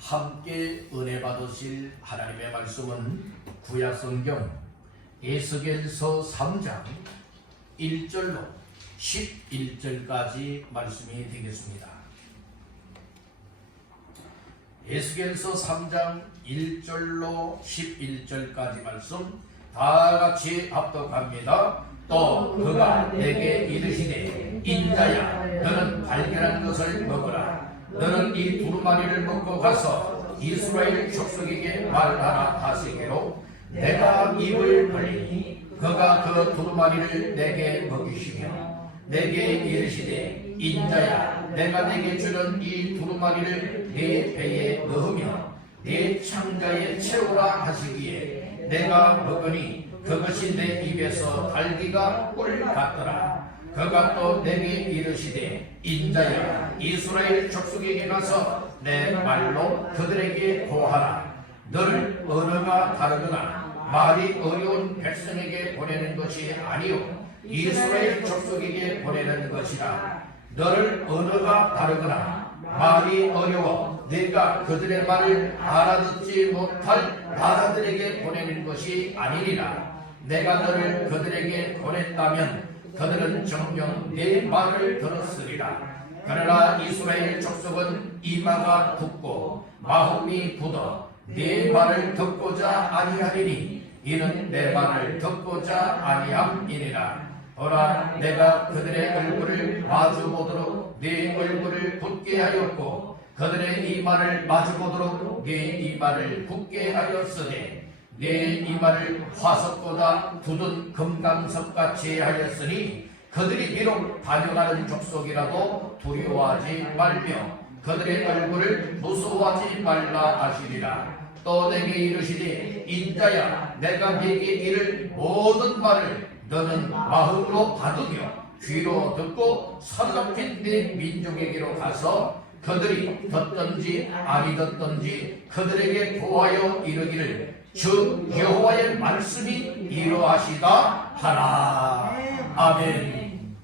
함께 은혜 받으실 하나님의 말씀은 구약성경 에스겔서 3장 1절로 11절까지 말씀이 되겠습니다. 에스겔서 3장 1절로 11절까지 말씀 다같이 합독합니다. 또 그가 내게 이르시되 인자야 너는 발견한 것을 먹으라. 너는 이 두루마리를 먹고 가서 이스라엘 족속에게 말하라 하시기로 내가 입을 벌리니 그가 그 두루마리를 내게 먹이시며 내게 이르시되 인자야 내가 내게 주는 이 두루마리를 네 배에 넣으며 네 창자에 채우라 하시기에 내가 먹으니 그것이 내 입에서 달기가 꿀 같더라. 그가 또 내게 이르시되 인자야 이스라엘 족속에게 가서 내 말로 그들에게 고하라. 너를 언어가 다르거나 말이 어려운 백성에게 보내는 것이 아니요 이스라엘 족속에게 보내는 것이라. 너를 언어가 다르거나 말이 어려워 네가 그들의 말을 알아듣지 못할 나라들에게 보내는 것이 아니니라. 내가 너를 그들에게 보냈다면 그들은 정녕 내 말을 들었으리라. 그러나 이스라엘 족속은 이마가 붓고 마음이 굳어 내 말을 듣고자 아니하리니 이는 내 말을 듣고자 아니함이니라. 보라 내가 그들의 얼굴을 마주보도록 네 얼굴을 굳게 하였고 그들의 이마를 마주보도록 네 이마를 굳게 하였으니 내 이마를 화석보다 굳은 금강석같이 하였으니 그들이 비록 반역하는 족속이라도 두려워하지 말며 그들의 얼굴을 무서워하지 말라 하시리라. 또 내게 이르시되 인자야 내가 네게 이를 모든 말을 너는 마음으로 받으며 귀로 듣고 사로잡힌 네 민족에게로 가서 그들이 듣든지 아니 듣든지 그들에게 고하여 이르기를 주 여호와의 말씀이 이러하시다 하라. 아멘.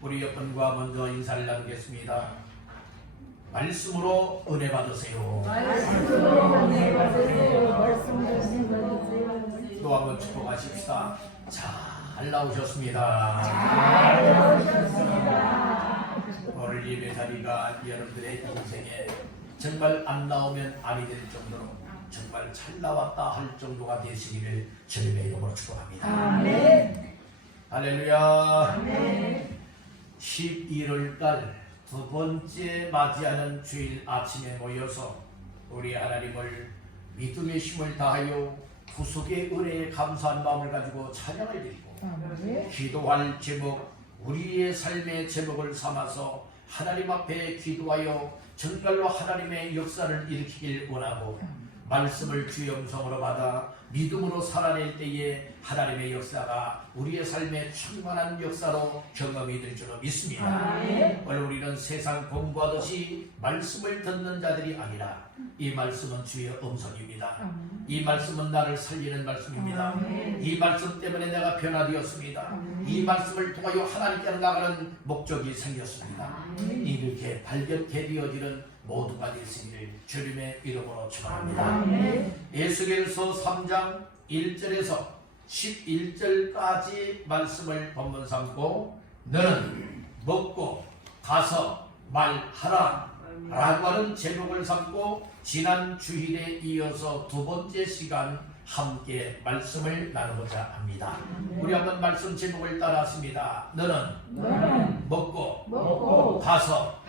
우리 여러분과 먼저 인사를 나누겠습니다. 말씀으로 은혜 받으세요. 또 한번 축복하십시다. 잘 나오셨습니다. 오늘 예배 자리가 여러분들의 인생에 정말 안 나오면 아니 될 정도로 정말 잘 나왔다 할 정도가 되시기를 주님의 이름으로 축복합니다. 아멘. 할렐루야. 아멘. 11월달 두 번째 맞이하는 주일 아침에 모여서 우리 하나님을 믿음의 힘을 다하여 구속의 은혜에 감사한 마음을 가지고 찬양을 드리고 기도할 제목 우리의 삶의 제목을 삼아서 하나님 앞에 기도하여 정말로 하나님의 역사를 일으키길 원하고 말씀을 주의 음성으로 받아 믿음으로 살아낼 때에 하나님의 역사가 우리의 삶에 충만한 역사로 경험이 될 줄로 믿습니다. 오늘 우리는 세상 공부하듯이 말씀을 듣는 자들이 아니라 이 말씀은 주의 음성입니다. 이 말씀은 나를 살리는 말씀입니다. 이 말씀 때문에 내가 변화되었습니다. 이 말씀을 통하여 하나님께 나가는 목적이 생겼습니다. 이렇게 발견케 되어지는 모두가 되시기를 주님의 이름으로 축원합니다. 에스겔서 3장 1절에서 11절까지 말씀을 본문 삼고 너는 먹고 가서 말하라 라고 하는 제목을 삼고 지난 주일에 이어서 두 번째 시간 함께 말씀을 나누고자 합니다. 우리 한번 말씀 제목을 따라했습니다. 너는 먹고 가서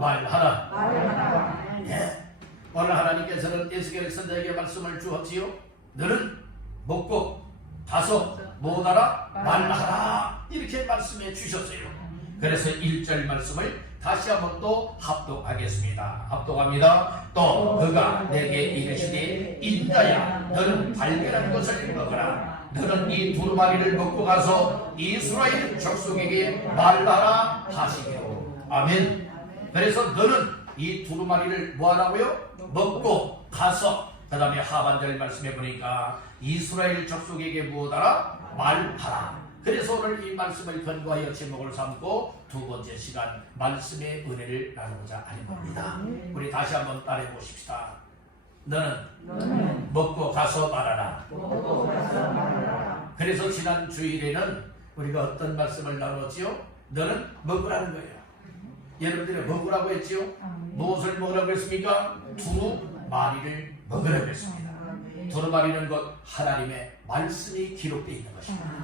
말하라. 네. 오늘 하나님께서는 에스겔 선지자에게 말씀을 주었지요. 너는 먹고 가서 뭐하라? 말하라. 이렇게 말씀해 주셨어요. 그래서 1절 말씀을 다시 한번 또 합독하겠습니다. 합독합니다. 또 그가 내게 이르시되 인자야 너는 발견한 것을 먹어라. 너는 이 두루마리를 먹고 가서 이스라엘 족속에게 말하라 하시기로. 아멘. 그래서 너는 이 두루마리를 뭐하라고요? 먹고 가서 그 다음에 하반절 말씀해 보니까 이스라엘 족속에게 무엇하라? 말하라. 그래서 오늘 이 말씀을 근거하여 제목을 삼고 두 번째 시간 말씀의 은혜를 나누고자 하는 겁니다. 우리 다시 한번 따라해 보십시다. 너는 먹고 가서 말하라. 그래서 지난 주일에는 우리가 어떤 말씀을 나눴지요? 너는 먹으라는 거예요. 여러분들이 먹으라고 했지요? 무엇을 먹으라고 했습니까? 두루마리를 먹으라고 했습니다. 두루마리는 곧 하나님의 말씀이 기록되어 있는 것입니다.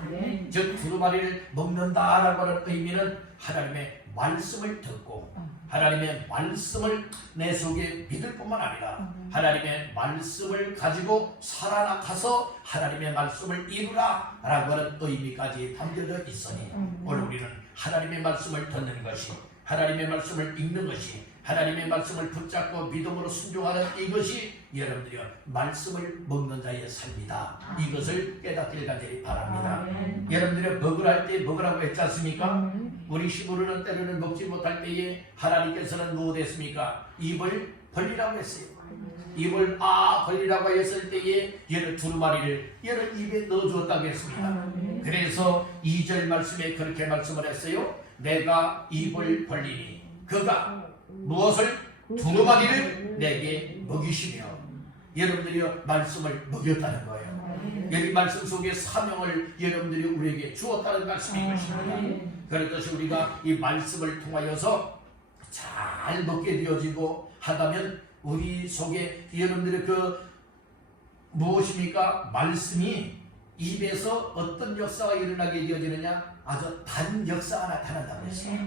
즉 두루마리를 먹는다라고 하는 의미는 하나님의 말씀을 듣고 하나님의 말씀을 내 속에 믿을 뿐만 아니라 하나님의 말씀을 가지고 살아나가서 하나님의 말씀을 이루라 라고 하는 의미까지 담겨져 있으니 오늘 우리는 하나님의 말씀을 듣는 것이, 하나님의 말씀을 읽는 것이, 하나님의 말씀을 붙잡고 믿음으로 순종하는 이것이 여러분들이 말씀을 먹는 자의 삶이다. 이것을 깨닫기를 간절히 바랍니다. 여러분들이 먹으라 할 때 먹으라고 했지 않습니까? 우리 히브리는 때로는 먹지 못할 때에 하나님께서는 무엇 했습니까? 입을 벌리라고 했어요. 입을 벌리라고 했을 때에 얘를 두루마리를 얘를 입에 넣어주었다고 했습니다. 그래서 2절 말씀에 그렇게 말씀을 했어요. 내가 입을 벌리니 그가 무엇을? 두루마리를 내게 먹이시며. 여러분들이 말씀을 먹였다는 거예요. 여기 말씀 속에 사명을 여러분들이 우리에게 주었다는 말씀인 것입니다. 그렇듯이 우리가 이 말씀을 통하여서 잘 먹게 되어지고 하다면 우리 속에 여러분들의 그 무엇입니까? 말씀이 입에서 어떤 역사가 일어나게 되어지느냐? 아주 단 역사가 나타난다고 했어요.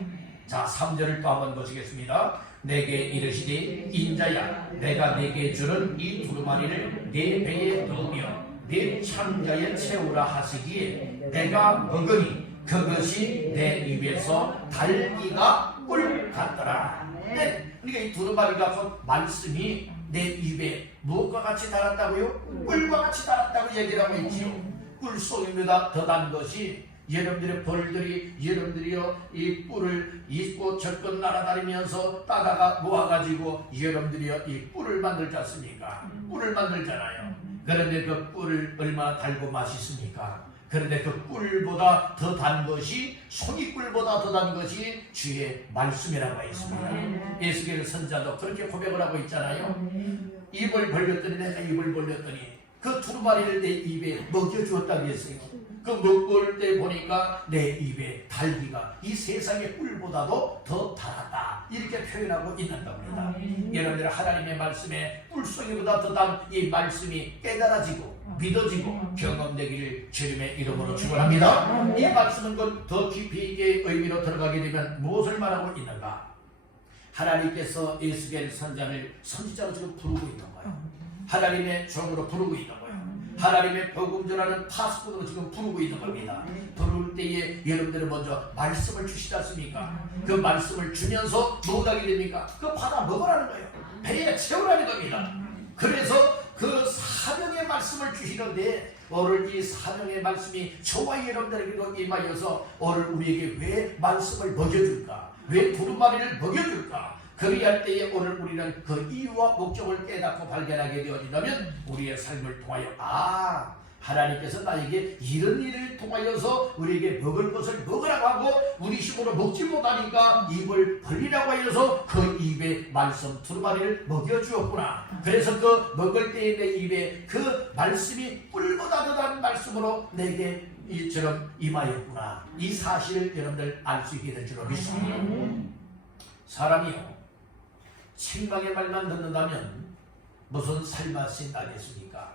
자, 3절을 또 한번 보시겠습니다. 내게 이르시되 인자야 내가 내게 주는 이 두루마리를 내 배에 넣으며 내 창자에 채우라 하시기에 내가 먹으니 그것이 내 입에서 달기가 꿀 같더라. 네, 그러니까 이 두루마리가 곧 말씀이 내 입에 무엇과 같이 달았다고요? 꿀과 같이 달았다고 얘기를 하고 있지요. 꿀 속입니다. 더 단 것이 여러분들의 벌들이 여러분들이요 이 꿀을 입고 절껏 날아다니면서 따다가 모아가지고 여러분들이요 이 꿀을 만들지 않습니까? 꿀을 만들잖아요. 그런데 그 꿀을 얼마나 달고 맛있습니까? 그런데 그 꿀보다 더 단 것이, 송이꿀보다 더 단 것이 주의 말씀이라고 했습니다. 예수께서 선자도 그렇게 고백을 하고 있잖아요. 입을 벌렸더니 내가 입을 벌렸더니 그 두루마리를 내 입에 먹여주었다고 했어요. 그 먹을 때 보니까 내 입에 달기가 이 세상의 꿀보다도 더 달았다. 이렇게 표현하고 있는가 봅니다. 여러분들 하나님의 말씀에 꿀송이보다 더 단 이 말씀이 깨달아지고 믿어지고 경험되기를 주님의 이름으로 축원합니다. 이 말씀은 더 깊이 있게 의미로 들어가게 되면 무엇을 말하고 있는가? 하나님께서 에스겔 선자를 선지자로 지금 부르고 있는 거예요. 하나님의 종으로 부르고 있는 거예요. 하나님의 복음 전하는 파수꾼으로 지금 부르고 있는 겁니다. 부를 때에 여러분들은 먼저 말씀을 주시지 않습니까? 그 말씀을 주면서 뭐하게 됩니까? 그 받아 먹으라는 거예요. 배에 채우라는 겁니다. 그래서 그 사명의 말씀을 주시는데 오늘 이 사명의 말씀이 저와 여러분들에게도 임하여서 오늘 우리에게 왜 말씀을 먹여줄까? 왜 두루마리를 먹여줄까? 그리할 때에 오늘 우리는 그 이유와 목적을 깨닫고 발견하게 되어진다면 우리의 삶을 통하여 하나님께서 나에게 이런 일을 통하여서 우리에게 먹을 것을 먹으라고 하고 우리 힘으로 먹지 못하니까 입을 벌리라고 하여서 그 입에 말씀 두루마리를 먹여주었구나. 그래서 그 먹을 때에 내 입에 그 말씀이 꿀보다 더 단 말씀으로 내게 이처럼 임하였구나. 이 사실을 여러분들 알 수 있게 될 줄로 믿습니다. 사람이요 책망의 말만 듣는다면 무슨 살맛이 나겠습니까?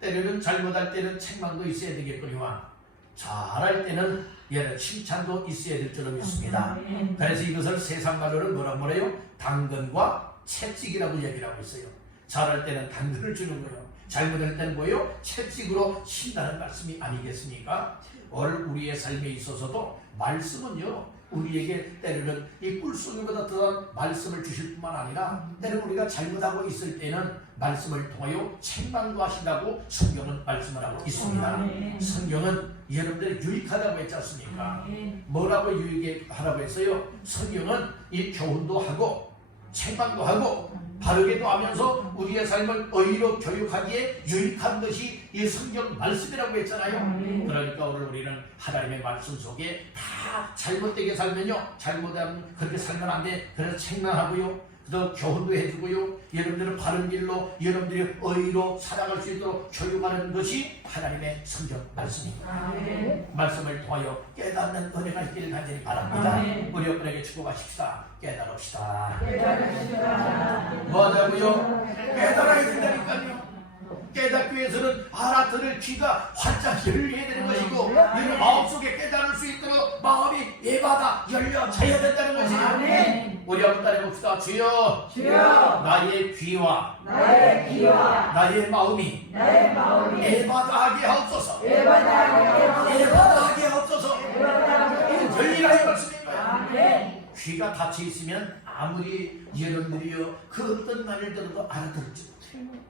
때로는 잘못할 때는 책망도 있어야 되겠거니와 잘할 때는 여러 칭찬도 있어야 될 줄로 믿습니다. 그래서 이것을 세상 말로는 뭐라고 그래요? 당근과 채찍이라고 얘기를 하고 있어요. 잘할 때는 당근을 주는 거예요. 잘못할 때는 뭐예요? 채찍으로 친다는 말씀이 아니겠습니까? 오늘 우리의 삶에 있어서도 말씀은요 우리에게 때로는 이 꿀송이보다 더한 말씀을 주실 뿐만 아니라 때로는 우리가 잘못하고 있을 때는 말씀을 통하여 책망도 하신다고 성경은 말씀을 하고 있습니다. 성경은 여러분들이 유익하다고 했지 않습니까? 뭐라고 유익하라고 했어요? 성경은 이 교훈도 하고 책망도 하고 바르게도 하면서 우리의 삶을 의로 교육하기에 유익한 것이 이 성경 말씀이라고 했잖아요. 그러니까 오늘 우리는 하나님의 말씀 속에 다 잘못되게 살면요, 잘못하면 그렇게 살면 안 돼. 그래서 책망하고요, 또 교훈도 해주고요, 여러분들은 바른 길로 여러분들이 의로 살아갈 수 있도록 교육하는 것이 하나님의 성경 말씀입니다. 말씀을 통하여 깨닫는 은혜가 있기를 간절히 바랍니다. 우리 여러분에게 축복하십시다. 깨달읍시다. 뭐하자고요? 깨달아야 된다니까요. 깨닫기 위해서는 알아들을 귀가 활짝 열려야 되는 것이고, 여러분 마음속에 깨달을 수 있도록 마음이 예바다 열려져야 된다는 것이에요. 우리 한번 따라해봅시다. 주여, 나의 귀와 나의 마음이 예바다하게 하옵소서. 예바다하게 하옵소서. 이는 열리라의 말씀인가요? 귀가 닫혀 있으면 아무리 여러분들이요 그 어떤 말을 들어도 알아들지 못해요.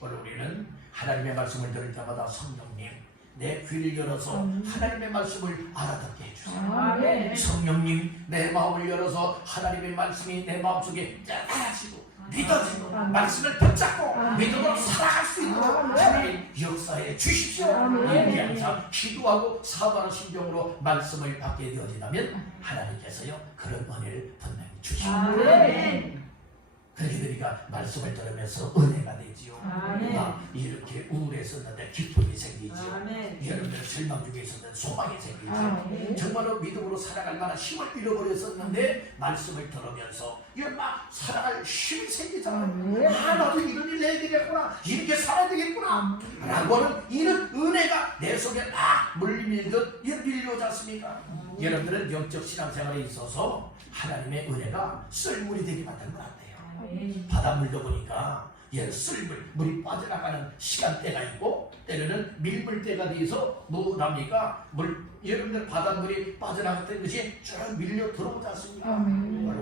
오늘 우리는 하나님의 말씀을 들을 때마다 성령님 내 귀를 열어서 하나님의 말씀을 알아듣게 해주세요. 성령님 내 마음을 열어서 하나님의 말씀이 내 마음속에 깨달아지고 믿어지고 말씀을 붙잡고 믿음으로 살아갈 수 있도록 하나님 역사해 주십시오. 이렇게 항상 기도하고 사모하는 심정으로 말씀을 받게 되어진다면 하나님께서요 그런 은혜를 분명히 주십니다. 그렇게 되니까 말씀을 들으면서 은혜가 되지요. 이렇게 우울했었는데 기쁨이 생기지요. 여러분들 절망 중에 있었는데 소망이 생기지요. 정말로 믿음으로 살아갈 만한 힘을 잃어버렸었는데 말씀을 들으면서 막 살아갈 힘이 생기잖아요. 나도 이런 일 해야 되겠구나, 이렇게 살아야 되겠구나 라고 하는 이런 은혜가 내 속에 막 물밀듯 밀려오지 않습니까? 여러분들은 영적 신앙생활에 있어서 하나님의 은혜가 썰물이 되게 만드는 것 같아요. 바닷물도 보니까 쓸물, 물이 빠져나가는 시간대가 있고 때로는 밀물대가 돼서 뭐랍니까? 여러분들 바닷물이 빠져나갔던 것이 쭉 밀려 들어오지 않습니까?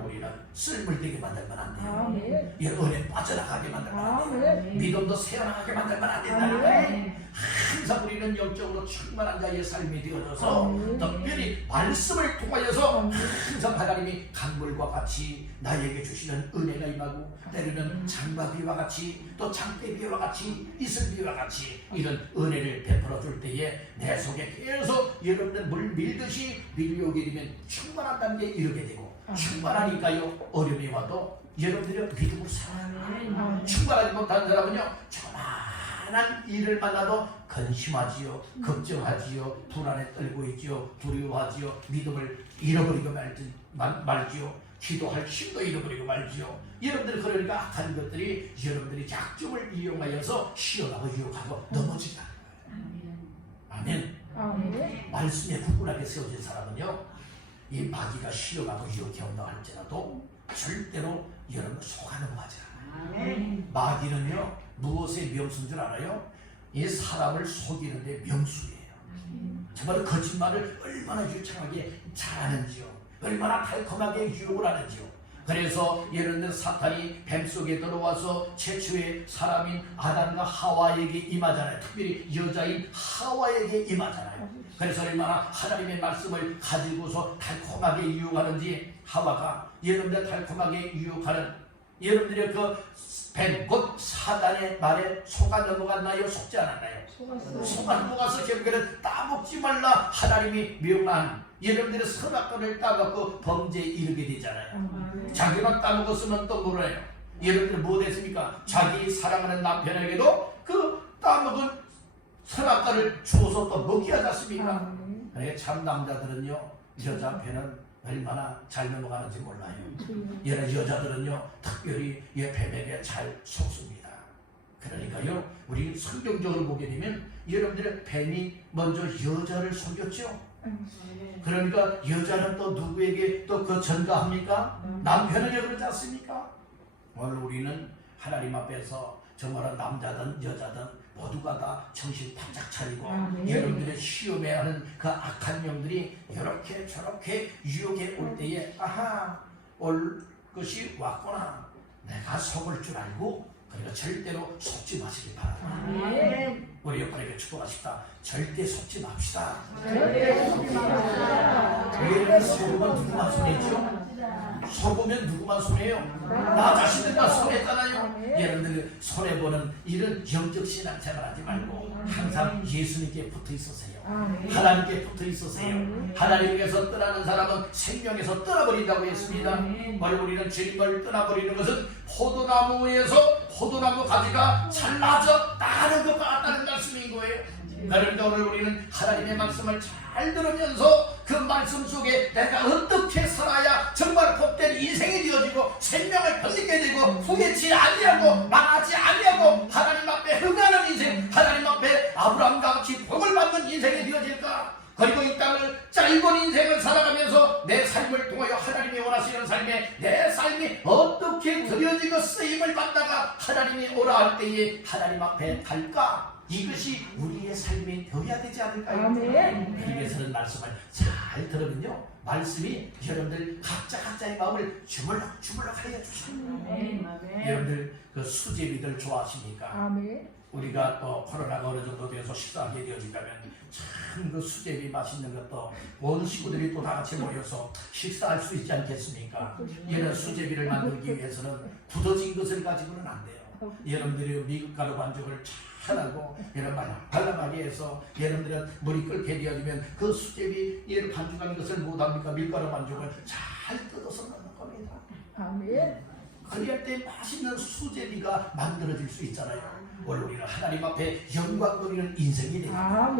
우리는 쓸물 되게 만들면 안 돼요. 은혜 빠져나가게 만들면 안 돼요. 믿음도 새어나가게 만들면 안 된다는 거예요. 항상 우리는 영적으로 충만한 자의 삶이 되어져서 특별히 말씀을 통하여서 항상 하나님이 강물과 같이 나에게 주시는 은혜가 임하고 때로는 장마비와 같이 또 장대비와 같이 이슬비와 같이 이런 은혜를 베풀어 줄 때에 내 속에 계속 여러분들 물 밀듯이 밀려오게 되면 충만한 단계에 이르게 되고 충만하니까요 어려움이 와도 여러분들이 믿음으로 살아요. 충만하지 못한 사람은요 조그만한 일을 만나도 근심하지요, 걱정하지요, 불안에 떨고 있지요, 두려워하지요, 믿음을 잃어버리고 말지요, 기도할 힘도 잃어버리고 말지요. 여러분들 그러니까 악한 것들이 여러분들이 약점을 이용하여서 시험하고 유혹하고 넘어진다. 아멘. 말씀에 굳건하게 세워진 사람은요 이 마귀가 시험하고 유혹해온다 할지라도 절대로 여러분 속아 넘어가지 않아요. 마귀는요 무엇의 명수인 줄 알아요? 이 사람을 속이는데 명수예요. 정말 거짓말을 얼마나 유창하게 잘하는지요, 얼마나 달콤하게 유혹을 하는지요. 그래서 예를 들어 사탄이 뱀 속에 들어와서 최초의 사람인 아담과 하와에게 임하잖아요. 특별히 여자인 하와에게 임하잖아요. 그래서 얼마나 하나님의 말씀을 가지고서 달콤하게 유혹하는지 하와가 여러분들 달콤하게 유혹하는 여러분들의 그 뱀, 곧 사단의 말에 속아 넘어갔나요? 속지 않았나요? 속아 넘어가서 결국에는 따먹지 말라 하나님이 명한 여러분들의 선악과를 따먹고 범죄에 이르게 되잖아요. 자기만 따먹었으면 또 뭐래요? 여러분들 뭐 됐습니까? 자기 사랑하는 남편에게도 그 따먹은 선악과를 주어서 또 먹게 하지 않습니까? 참 남자들은요 여자편은 얼마나 잘 넘어가는지 몰라요. 이런 여자들은요 특별히 이 뱀에게 잘 속습니다. 그러니까요 우리 성경적으로 보게 되면 여러분들의 뱀이 먼저 여자를 속였죠. 그러니까 여자는 또 누구에게 또 그 전가합니까? 남편에게 그러지 않습니까? 오늘 우리는 하나님 앞에서 정말 남자든 여자든 모두가 다 정신 바짝 차리고 여러분들의 시험에 하는 그 악한 영들이 이렇게 저렇게 유혹해 올 때에 아하 올 것이 왔구나, 내가 속을 줄 알고 그러니까 절대로 속지 마시길 바랍니다. 우리 옆에게 축복하십시다. 절대 속지 맙시다. 절대 속지 맙시다. 우리는 속은 누구만 손해죠? 손보면 누구만 손해요? 나 자신들만 손했잖아요. 여러분들 손해보는 이런 영적 신앙생활 하지 말고 항상 예수님께 붙어 있으세요. 하나님께 붙어 있으세요. 하나님께서 떠나는 사람은 생명에서 떠나버린다고 했습니다. 바로 우리는 주님을 떠나버리는 것은 포도나무에서 포도나무 가지가 잘라져 나가는 것과 같다는 말씀인 거예요. 그런데 오늘 우리는 하나님의 말씀을 잘 들으면서 그 말씀 속에 내가 어떻게 살아야 정말 복된 인생이 되어지고 생명을 건지게 되고 후회치 아니하고 망하지 아니하고 하나님 앞에 흥하는 인생, 하나님 앞에 아브라함과 같이 복을 받는 인생이 되어질까? 그리고 이 땅을 짧은 인생을 살아가면서 내 삶을 통하여 하나님이 원하시는 삶에 내 삶이 어떻게 드려지고 쓰임을 받다가 하나님이 오라 할 때에 하나님 앞에 갈까? 이것이 우리의 삶이 되어야 되지 않을까요? 그래서는 말씀을 잘 들으면요, 말씀이 여러분들 각자의 마음을 주물럭 하여 주십니다. 여러분들 그 수제비들 좋아하십니까? 우리가 또 코로나가 어느 정도 돼서 식사하게 되어진다면 참 그 수제비 맛있는 것도 온 식구들이 또 다 같이 모여서 식사할 수 있지 않겠습니까? 이런 수제비를 만들기 위해서는 굳어진 것을 가지고는 안 돼요. 여러분들이 미국 가루 반죽을 잘하고 이런 발라가게 해서 여러분들은 물이 끓게 되어지면 그 수제비 이런 반죽하는 것을 못합니까? 밀가루 반죽을 잘 뜯어서 넣는 겁니다. 그럴 때 맛있는 수제비가 만들어질 수 있잖아요. 오늘 우리는 하나님 앞에 영광 돌리는 인생이 됩니다.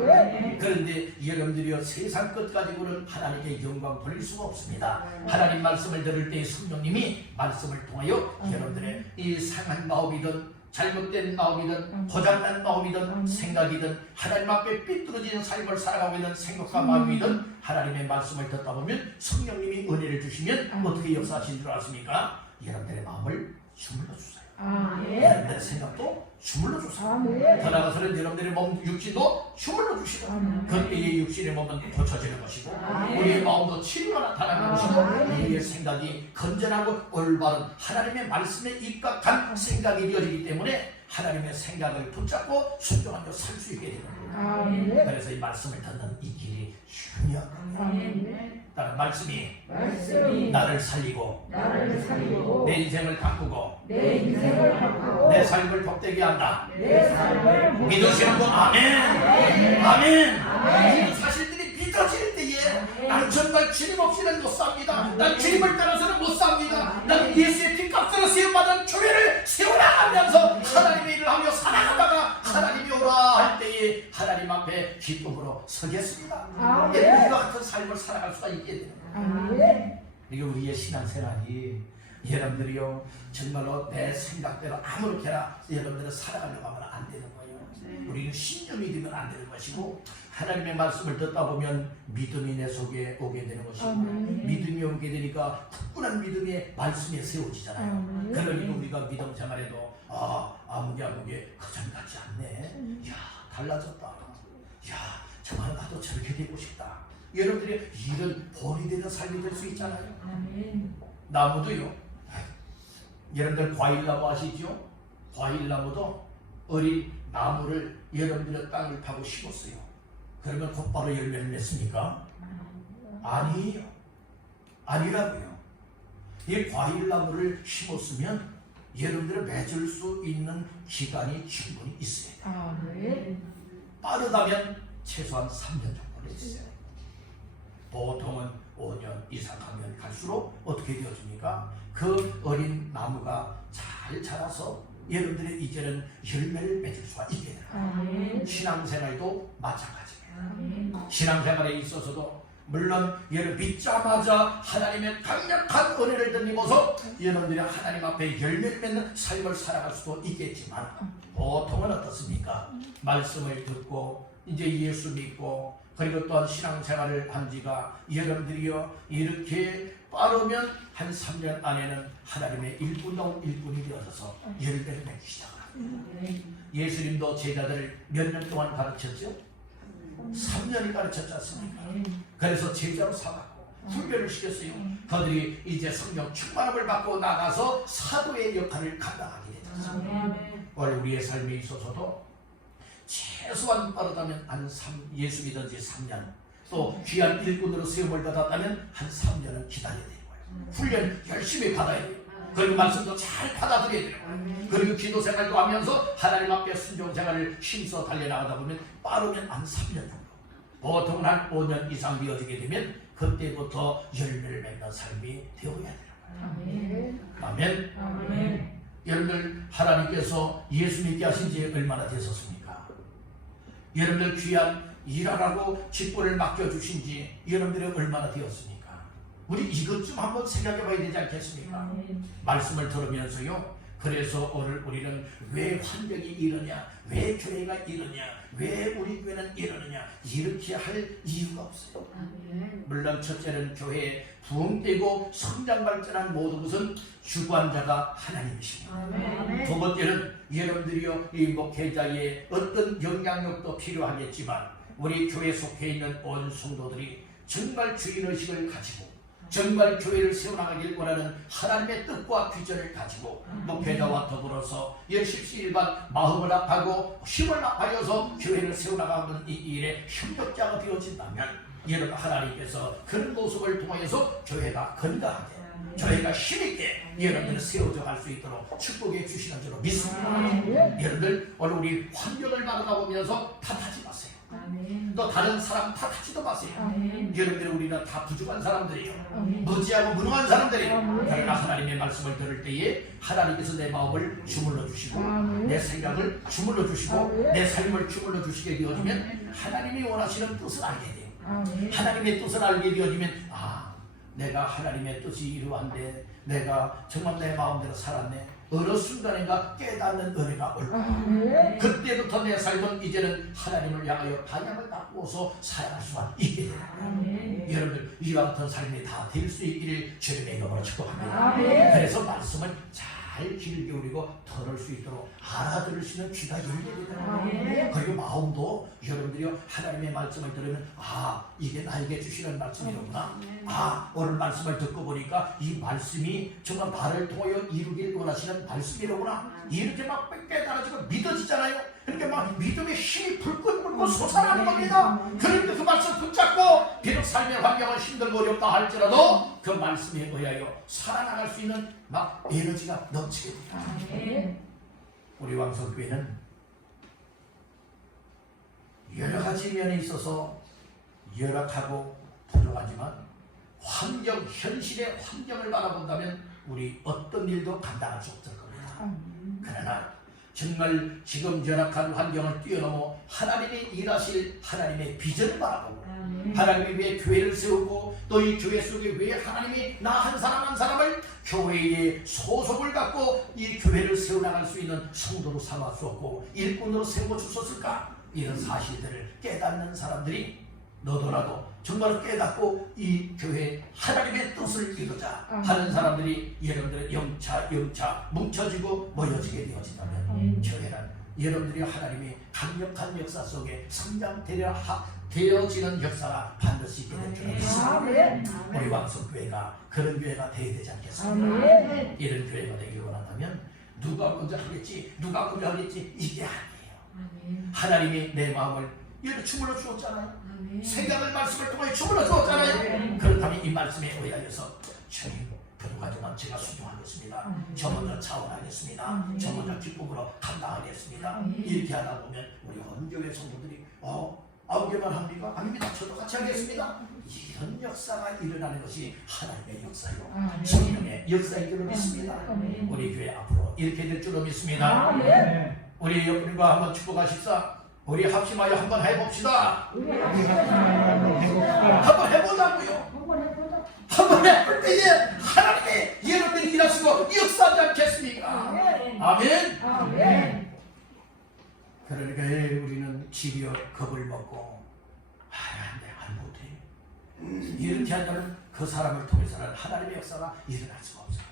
그런데 여러분들이요, 세상 것 가지고는 하나님께 영광 돌릴 수가 없습니다. 하나님 말씀을 들을 때 성령님이 말씀을 통하여 여러분들의 이 상한 마음이든 잘못된 마음이든 고장난 마음이든 생각이든 하나님 앞에 삐뚤어진 삶을 살아가고 있는 생각과 마음이든 하나님의 말씀을 듣다 보면 성령님이 은혜를 주시면 어떻게 역사하신 줄 아십니까? 여러분들의 마음을 주물러 주세요. 여러분들의 생각도 주물러 주세요. 더 나아가서는 여러분들의 몸 육신도 주물러 주시고 그때의 육신의 몸은 고쳐지는 것이고 우리의 마음도 치료가 나타나는 것이고 우리의 생각이 건전하고 올바른 하나님의 말씀에 입각한 생각이 되어지기 때문에 하나님의 생각을 붙잡고 순종하며 살 수 있게 되는 거예요. 그래서 이 말씀을 듣는 이 길이 중요한 겁니다. 다른 말씀이 나를 살리고 내 인생을 바꾸고 내 삶을 복되게 한다. 믿으시는 분 아멘. 아멘. 이 사실들이 믿어질 때에 나는 정말 주님 없이는 못 삽니다. 난 주님을 따라서는 못 삽니다. 난 예수의 피값으로 세움받은 교회를 세워나가면서 하나님의 일을 하며 살아가다가 하나님이 오라 할 때에 하나님 앞에 기쁨으로 서겠습니다. 이와 같은 삶을 살아갈 수가 있게 됩니다. 이게 우리의 신앙생활이 여러분들이요, 정말로 내 생각대로 아무렇게나 여러분들은 살아가려고 하면 안 되는 거예요. 우리는 신념이 되면 안 되는 것이고 하나님의 말씀을 듣다 보면 믿음이 내 속에 오게 되는 것이고 믿음이 오게 되니까 굳건한 믿음이 말씀에 세워지잖아요. 그러니까 우리가 믿음 생활에도 아무게 그전 같지 않네. 야, 달라졌다. 야, 정말 나도 저렇게 되고 싶다. 여러분들이 이런 본이 되는 삶이 될 수 있잖아요. 나무도요, 여러분들 과일나무 아시죠? 과일나무도 어린 나무를 여러분들의 땅을 파고 심었어요. 그러면 곧바로 열매를 냈습니까? 아니에요. 아니라고요. 이 과일나무를 심었으면 여러분들을 맺을 수 있는 기간이 충분히 있어야 돼요. 빠르다면 최소한 3년 정도는 있어요. 보통은 5년 이상 하면 갈수록 어떻게 되어집니까? 그 어린 나무가 잘 자라서 여러분들의 이제는 열매를 맺을 수가 있게 돼요. 신앙생활도 마찬가지예요. 신앙생활에 있어서도 물론 여러분 믿자마자 하나님의 강력한 은혜를 덧입어서 여러분들이 하나님 앞에 열매를 맺는 삶을 살아갈 수도 있겠지만 보통은 어떻습니까? 말씀을 듣고 이제 예수 믿고 그리고 또한 신앙생활을 한 지가 여러분들이요 이렇게 빠르면 한 3년 안에는 하나님의 일꾼이 되어서 열매를 맺기 시작합니다. 예수님도 제자들을 몇 년 동안 가르쳤죠? 3년을 가르쳤지 않습니까? 그래서 제자로 삼았고 훈련을 시켰어요. 그들이 이제 성령 충만함을 받고 나가서 사도의 역할을 감당하게 되었습니다. 오늘 우리의 삶에 있어서도 최소한 빠르다면 예수 믿은 지 3년 또 귀한 일꾼으로 세움을 받았다면 한 3년은 기다려야 되는 거예요. 훈련 열심히 받아야 돼요. 그리고 말씀도 잘 받아들여야 돼요. 그리고 기도 생활도 하면서 하나님 앞에 순종 생활을 힘써 달려나가다 보면 빠르면 한 3년 정도, 보통은 한 5년 이상 되어지게 되면 그때부터 열매를 맺는 삶이 되어야 돼요. 아멘. 아멘. 여러분들 하나님께서 예수 믿게 하신 지 얼마나 되셨습니까? 여러분들 귀한 일하라고 직분을 맡겨주신 지 여러분들이 얼마나 되었습니까? 우리 이것 좀 한번 생각해 봐야 되지 않겠습니까? 말씀을 들으면서요. 그래서 오늘 우리는 왜 환경이 이러냐, 왜 교회가 이러냐, 왜 우리 교회는 이러느냐, 이렇게 할 이유가 없어요. 물론 첫째는 교회에 부흥되고 성장 발전한 모든 것은 주관자가 하나님이십니다. 두 번째는 여러분들이요, 이 목회자의 어떤 영향력도 필요하겠지만 우리 교회 속해 있는 온 성도들이 정말 주인의식을 가지고 정말 교회를 세워나가길 원하는 하나님의 뜻과 비전을 가지고 목회자와 더불어서 열십시일반 마음을 합하고 힘을 합하여서 교회를 세워나가는 이 일에 협력자가 되어진다면 여러분 하나님께서 그런 모습을 통해서 교회가 건강하게 교회가 힘있게 여러분들을 세워져 갈 수 있도록 축복해 주시는 줄로 믿습니다. 여러분들 오늘 우리 환경을 바라보면서 탓하지 마세요. 또 다른 사람 탓하지도 마세요. 여러분들 우리는 다 부족한 사람들이에요. 무지하고 무능한 사람들이에요. 그러나 하나님의 말씀을 들을 때에 하나님께서 내 마음을 주물러 주시고 내 생각을 주물러 주시고 내 삶을 주물러 주시게 되어지면 하나님이 원하시는 뜻을 알게 돼요. 하나님의 뜻을 알게 되어지면 내가 하나님의 뜻이 이루한데 내가 정말 내 마음대로 살았네. 어느 순간인가 깨닫는 은혜가 올 거야. 그때부터 내 삶은 이제는 하나님을 향하여 방향을 바꾸어서 살아갈 수가 있게 됩니다. 여러분들 이와 같은 삶이 다 될 수 있기를 주님의 이름으로 축복합니다. 그래서 말씀을 잘 귀를 기울이고 들을 수 있도록 알아들을 수 있는 귀가 열려야 됩니다. 그리고 마음도 여러분들이 하나님의 말씀을 들으면 이게 나에게 주시는 말씀이로구나. 오늘 말씀을 듣고 보니까 이 말씀이 정말 나를 통하여 이루길 원하시는 말씀이로구나. 이렇게 막 깨달아지고 믿어지잖아요. 그러니까 막 믿음의 힘이 불끈불끈 솟아나는 겁니다. 그런데 그 말씀 붙잡고 비록 삶의 환경은 힘들고 어렵다 할지라도 그 말씀에 의하여 살아나갈 수 있는 막 에너지가 넘치게 됩니다. 우리 왕성교회는 여러 가지 면에 있어서 열악하고 부족하지만 환경, 현실의 환경을 바라본다면 우리 어떤 일도 감당할 수 없을 겁니다. 그러나 정말 지금 열악한 환경을 뛰어넘어 하나님이 일하실 하나님의 비전을 바라보고 하나님이 왜 교회를 세우고 또 이 교회 속에 왜 하나님이 나 한 사람 한 사람을 교회에 소속을 갖고 이 교회를 세워나갈 수 있는 성도로 삼아 주었고 일꾼으로 세워 주셨을까? 이런 사실들을 깨닫는 사람들이 너도나도 정말 깨닫고 이 교회 하나님의 뜻을 이루자 하는 사람들이 여러분들의 영차 뭉쳐지고 모여지게 되어진다면 교회는 여러분들이 하나님이 강력한 역사 속에 성장되어지는 역사가 반드시 있게 될 줄 믿습니다. 우리 왕성교회가 그런 교회가 되어야 되지 않겠습니까? 이런 교회가 되길 원한다면 누가 먼저 하겠지 이게 아니에요. 하나님이 내 마음을 이렇게 주물러 주었잖아요. 생각을 말씀을 통해 주물러 주었잖아요. 그렇다면 이 말씀에 의하여서 주님 부족하지만 제가 순종하겠습니다. 저 먼저 차원하겠습니다. 저 먼저 기쁨으로 감당하겠습니다. 이렇게 하다 보면 우리 헌교회 성도들이 9개만 합니까? 아닙니다. 저도 같이 하겠습니다. 이런 역사가 일어나는 것이 하나님의 역사요. 성령의 역사인 줄로 믿습니다. 우리 교회 앞으로 이렇게 될 줄로 믿습니다. 우리 여러분과 한번 축복하십사. 우리 합심하여 한번 해봅시다. 한번 해보자고요. 한번 해볼 때에 하나님의 여러분들이 일하시고 역사하지 않겠습니까? 아멘. 그러니까 우리는 집이여 겁을 먹고 안 못해. 이렇게 한다면 그 사람을 통해서는 하나님의 역사가 일어날 수가 없어요.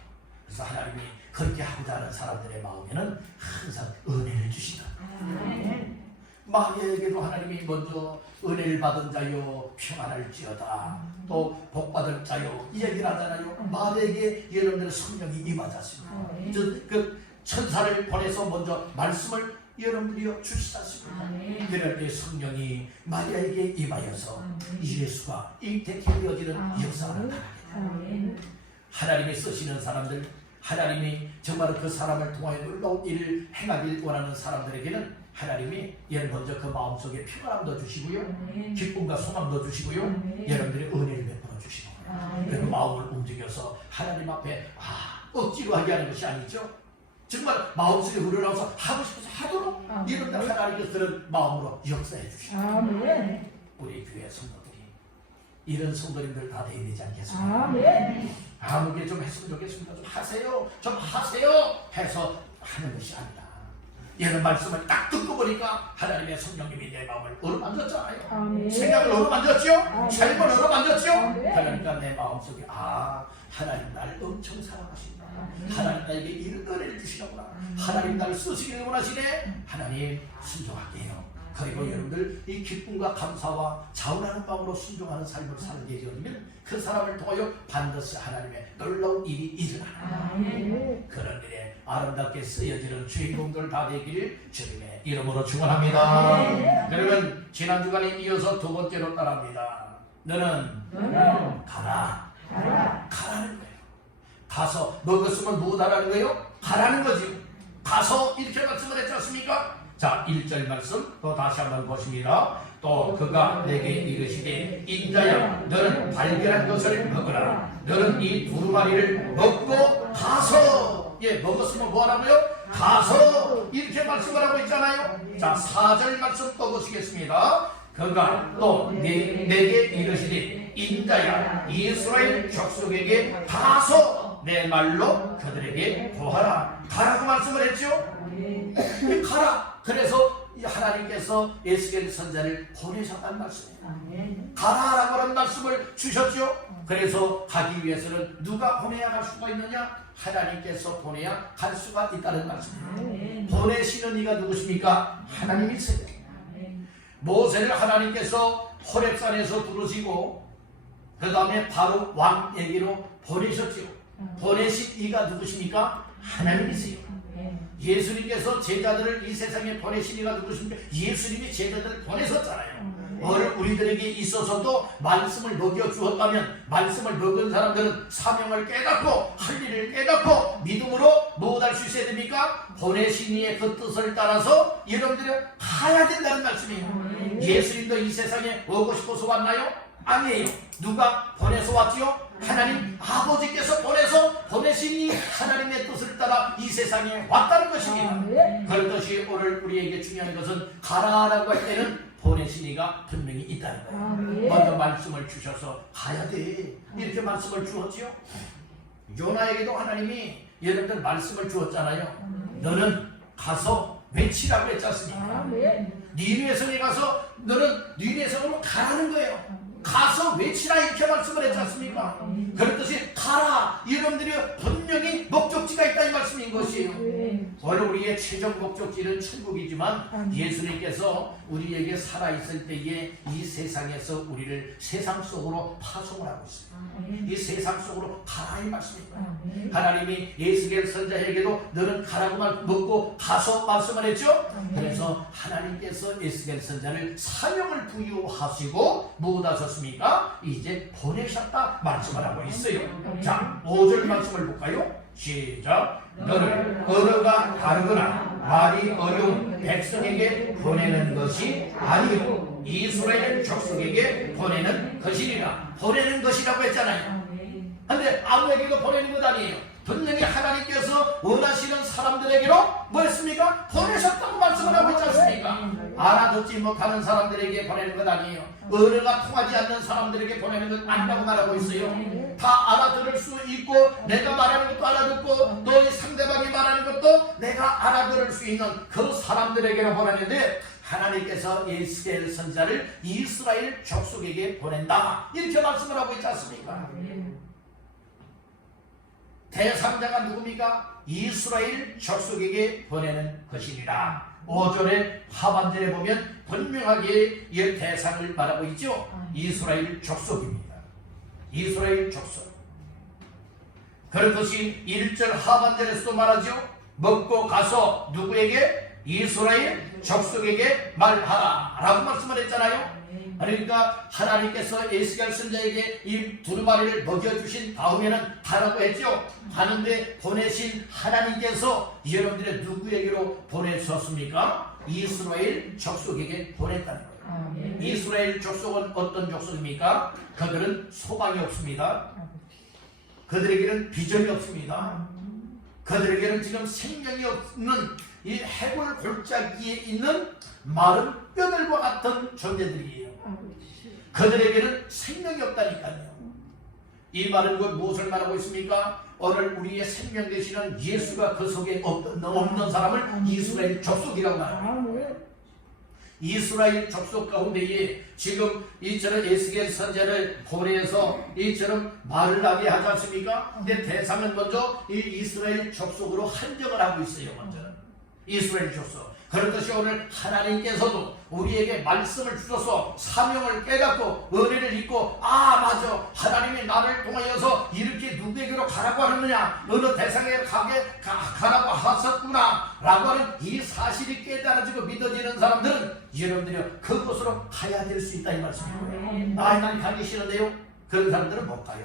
그래서 하나님이 그렇게 하고자 하는 사람들의 마음에는 항상 은혜를 주시다. 마귀에게도 하나님이 먼저 은혜를 받은 자요 평안할지어다 또 복받을 자요 이 얘기를 하잖아요. 마귀에게 여러분들의 성령이 임하지 않습니까? 그 천사를 보내서 먼저 말씀을 여러분들이 주시지 않습니까? 그럴 때 성령이 마리아에게 임하여서 예수가 일택해 되어지는 역사가 나타나게 됩니다. 하나님이 쓰시는 사람들, 하나님이 정말 그 사람을 통하여 놀라운 일을 행하길 원하는 사람들에게는 하나님이 먼저 그 마음속에 평안함도 주시고요, 기쁨과 소망도 주시고요, 여러분들의 은혜를 베풀어 주시고, 그 마음을 움직여서 하나님 앞에 억지로 하게 하는 것이 아니죠. 정말 마음속에 우러나와서 하고 싶어서 하도록 이런 하나님께서 그런 마음으로 역사해 주시고, 우리 교회 성도들이 이런 성도님들 다 되어야 되지 않겠습니까? 아무게 좀 했으면 좋겠습니다. 좀 하세요 해서 하는 것이 아니라, 이런 말씀을 딱 듣고 보니까 하나님의 성령님이 내 마음을 어루만졌잖아요. 생각을 어루만졌죠? 삶을 어루만졌죠? 그러니까 내 마음속에 하나님 나를 엄청 사랑하신다. 하나님 나에게 이런 은혜를 주시는구나. 하나님 나를 쓰시기를 원하시네. 하나님 순종하게 해요. 그리고 여러분들 이 기쁨과 감사와 자원하는 마음으로 순종하는 삶을 살게 되면 그 사람을 통하여 반드시 하나님의 놀라운 일이 일어나는 그런 일에 아름답게 쓰여지는 주인공들 다 되기를 주님의 이름으로 축원합니다. 그러면 지난 주간에 이어서 두 번째로 따라합니다. 너는 가라. 가라는 거예요. 가서 먹었으면 무엇하라는 거예요? 가라는 거지. 가서 이렇게 말씀을 했지 않습니까? 자, 1절 말씀 또 다시 한번 보십니다. 또 그가 내게 이르시되 인자야 너는 발견한 것을 먹으라. 너는 이 두루마리를 먹고 가서, 먹었으면 뭐하라고요? 가서, 이렇게 말씀을 하고 있잖아요. 자, 4절 말씀 또 보시겠습니다. 그가 또 내게 이르시되 인자야 이스라엘 족속에게 가서 내 말로 그들에게 고하라. 가라고 말씀을 했죠. 가라. 그래서 하나님께서 에스겔 선자를 보내셨다는 말씀이에요. 가라라고 하는 말씀을 주셨죠. 그래서 가기 위해서는 누가 보내야 갈 수가 있느냐? 하나님께서 보내야 갈 수가 있다는 말씀이에요. 보내시는 이가 누구십니까? 하나님이세요. 모세를 하나님께서 호렙산에서 부르시고 그 다음에 바로 왕에게로 보내셨죠. 보내신 이가 누구십니까? 하나님이세요. 예수님께서 제자들을 이 세상에 보내신 이가 누구십니까? 예수님이 제자들을 보내셨잖아요. 오늘 우리들에게 있어서도 말씀을 먹여주었다면, 말씀을 먹은 사람들은 사명을 깨닫고 할 일을 깨닫고 믿음으로 무엇할 수 있어야 됩니까? 보내신 이의 그 뜻을 따라서 여러분들이 가야 된다는 말씀이에요. 예수님도 이 세상에 오고 싶어서 왔나요? 아니에요. 누가 보내서 왔지요? 하나님 아버지께서 보내시니 하나님의 뜻을 따라 이 세상에 왔다는 것입니다. 그렇듯이 오늘 우리에게 중요한 것은 가라라고 할 때는 보내신 이가 분명히 있다는 거예요. 먼저 말씀을 주셔서 가야 돼, 이렇게 말씀을 주었지요. 요나에게도 하나님이 여러분들 말씀을 주었잖아요. 너는 가서 외치라고 했지 않습니까? 니느웨 성에 가서 너는 니느웨 성으로 가라는 거예요. 가서 외치라, 이렇게 말씀을 했지 않습니까? 그렇듯이 가라, 여러분들이 분명히 목적지가 있다, 이 말씀인 것이에요. 오늘 우리의 최종 목적지는 천국이지만 예수님께서 우리에게 살아있을 때에 이 세상에서 우리를 세상 속으로 파송을 하고 있어요. 이 세상 속으로 가라, 이 말씀입니다. 하나님이 에스겔 선자에게도 너는 가라고만 먹고 가서 말씀을 했죠. 그래서 하나님께서 에스겔 선자를 사명을 부여하시고 무엇하셨습니까? 이제 보내셨다 말씀을 하고 있어요. 자, 5절 말씀을 볼까요? 시작. 너를 언어가 다르거나 말이 어려운 백성에게 보내는 것이 아니고 이스라엘 족속에게 보내는 것이니라. 보내는 것이라고 했잖아요. 근데 아무에게도 보내는 것 아니에요. 분명히 하나님께서 원하시는 사람들에게로 뭐 했습니까? 보내셨다고 말씀을 하고 있지 않습니까? 알아듣지 못하는 사람들에게 보내는 것 아니에요. 언어가 통하지 않는 사람들에게 보내는 것 아니라고 말하고 있어요. 다 알아들을 수 있고 내가 말하는 것도 알아듣고 또 상대방이 말하는 것도 내가 알아들을 수 있는 그 사람들에게로 보내는데, 하나님께서 에스겔 선자를 이스라엘 족속에게 보낸다, 이렇게 말씀을 하고 있지 않습니까? 대상자가 누굽니까? 이스라엘 족속에게 보내는 것이니라. 5절의 하반절에 보면 분명하게 이 대상을 말하고 있죠. 이스라엘 족속입니다. 이스라엘 족속. 그렇듯이 1절 하반절에서도 말하죠. 먹고 가서 누구에게? 이스라엘 족속에게 말하라 라고 말씀을 했잖아요. 그러니까 하나님께서 에스겔 선자에게 이 두루마리를 먹여주신 다음에는 가라고 했죠. 가는데 보내신 하나님께서 여러분들의 누구에게로 보내셨습니까? 이스라엘 족속에게 보냈다는 거예요. 이스라엘 족속은 어떤 족속입니까? 그들은 소망이 없습니다. 그들에게는 비전이 없습니다. 그들에게는 지금 생명이 없는 이 해골 골짜기에 있는 마른 뼈들과 같은 존재들이에요. 그들에게는 생명이 없다니까요. 이 말은 무엇을 말하고 있습니까? 오늘 우리의 생명 되시는 예수가 그 속에 없는 사람을 이스라엘 족속이라고 말합니다. 이스라엘 족속 가운데에 지금 이처럼 에스겔 선지자를 보내서 이처럼 말을 하게 하지 않습니까? 근데 대상은 먼저 이 이스라엘 족속으로 한정을 하고 있어요. 먼저는 이스라엘 족속. 그렇듯이 오늘 하나님께서도 우리에게 말씀을 주셔서 사명을 깨닫고 은혜를 입고 맞아, 하나님이 나를 통하여서 이렇게 누구에게로 가라고 하느냐, 어느 대상에 가라고 하셨구나 라고 하는 이 사실이 깨달아지고 믿어지는 사람들은 여러분들이 그곳으로 가야 될 수 있다 이 말씀이고요. 난 가기 싫은데요, 그런 사람들은 못 가요.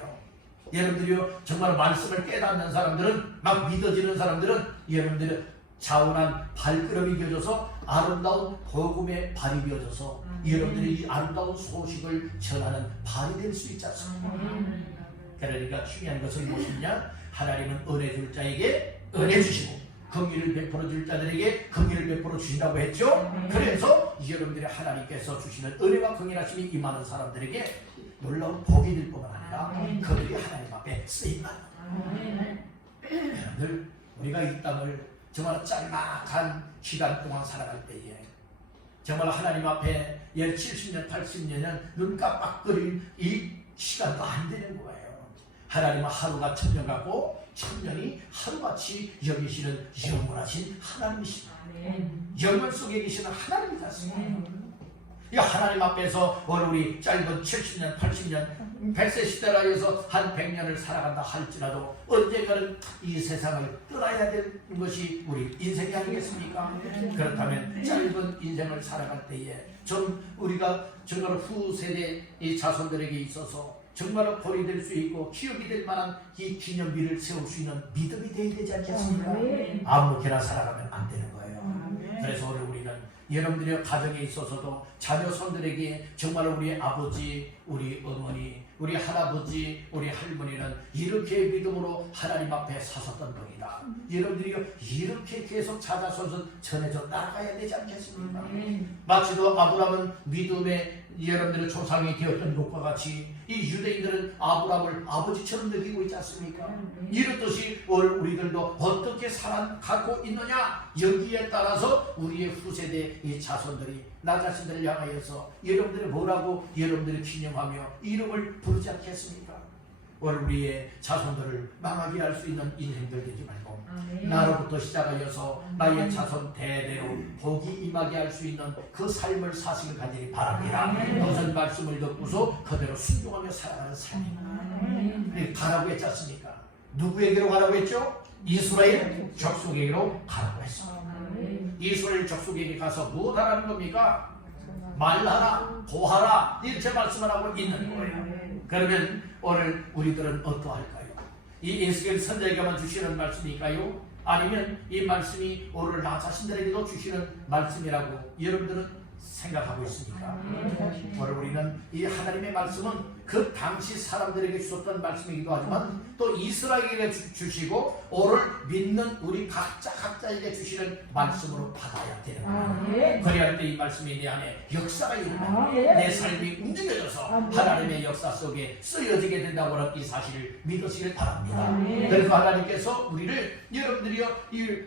여러분들이요, 정말 말씀을 깨닫는 사람들은, 막 믿어지는 사람들은 여러분들이 차분한 발걸음이 되어져서 아름다운 복음의 발이 되어져서 여러분들이 이 아름다운 소식을 전하는 발이 될 수 있지 않습니까? 그러니까 중요한 것은 무엇이냐? 하나님은 은혜 줄 자에게 은혜 주시고 긍휼을 베풀어 줄 자들에게 긍휼을 베풀어 주신다고 했죠. 그래서 여러분들이 하나님께서 주시는 은혜와 긍휼하심이 임하는 사람들에게 놀라운 복이 될 뿐만 아니라 그들이 하나님 앞에 쓰임받는. 여러분들, 우리가 이 땅을 정말 짤막한 시간 동안 살아갈 때에 정말 하나님 앞에 70년, 80년은 눈 깜빡거릴 이 시간도 안 되는 거예요. 하나님은 하루가 천년 같고 천년이 하루같이 여기시는 영원하신 하나님이십니다. 영원 속에 계시는 하나님이 같습니다. 이 하나님 앞에서 오늘 우리 짧은 70년, 80년, 100세 시대라 해서 한 100년을 살아간다 할지라도 언젠가는 이 세상을 떠나야 되는 것이 우리 인생이 아니겠습니까? 그렇다면 짧은 인생을 살아갈 때에 좀 우리가 정말 후세대 이 자손들에게 있어서 정말 본이 될 수 있고 기억이 될 만한 이 기념비를 세울 수 있는 믿음이 되어야 되지 않겠습니까? 아무렇게나 살아가면 안 되는 거예요. 그래서 오늘 우리는 여러분들의 가정에 있어서도 자녀 손들에게 정말 우리 아버지, 우리 어머니, 우리 할아버지, 우리 할머니는 이렇게 믿음으로 하나님 앞에 사셨던 분이다. 여러분들이 이렇게 계속 찾아서서 전해져 따라가야 되지 않겠습니까? 마치도 아브라함은 믿음의 여러분들의 조상이 되었던 것과 같이 이 유대인들은 아브라함을 아버지처럼 느끼고 있지 않습니까? 이렇듯이 우리들도 어떻게 살아가고 있느냐, 여기에 따라서 우리의 후세대 이 자손들이 나 자신들을 향하여서 여러분들이 뭐라고 여러분들이 기념하며 이름을 부르지 않겠습니까? 오늘 우리의 자손들을 망하게 할 수 있는 인생들 되지 말고 나로부터 시작하여서 나의 자손 대대로 복이 임하게 할 수 있는 그 삶을 사시길 간절히 바랍니다. 무슨 말씀을 듣고서 그대로 순종하며 살아가는 삶입니다. 가라고 했지 않습니까? 누구에게로 가라고 했죠? 이스라엘 족속에게로 가라고 했습니다. 이스라엘 족속에게 가서 무엇 하라는 겁니까? 말하라, 고하라, 이렇게 말씀을 하고 있는 거예요. 그러면 오늘 우리들은 어떠할까요? 이 에스겔 선지자에게만 주시는 말씀일까요? 아니면 이 말씀이 오늘 나 자신들에게도 주시는 말씀이라고 여러분들은 생각하고 있습니까? 오늘 우리는 이 하나님의 말씀은 그 당시 사람들에게 주셨던 말씀이기도 하지만 또 이스라엘에게 주시고 오늘 믿는 우리 각자에게 주시는 말씀으로 받아야 되는 거예요. 그래야 때 이 말씀이 내 안에 역사가 일어나고 내 삶이 움직여져서 하나님의 역사 속에 쓰여지게 된다고 하는 이 사실을 믿으시길 바랍니다. 그래서 하나님께서 우리를 여러분들이요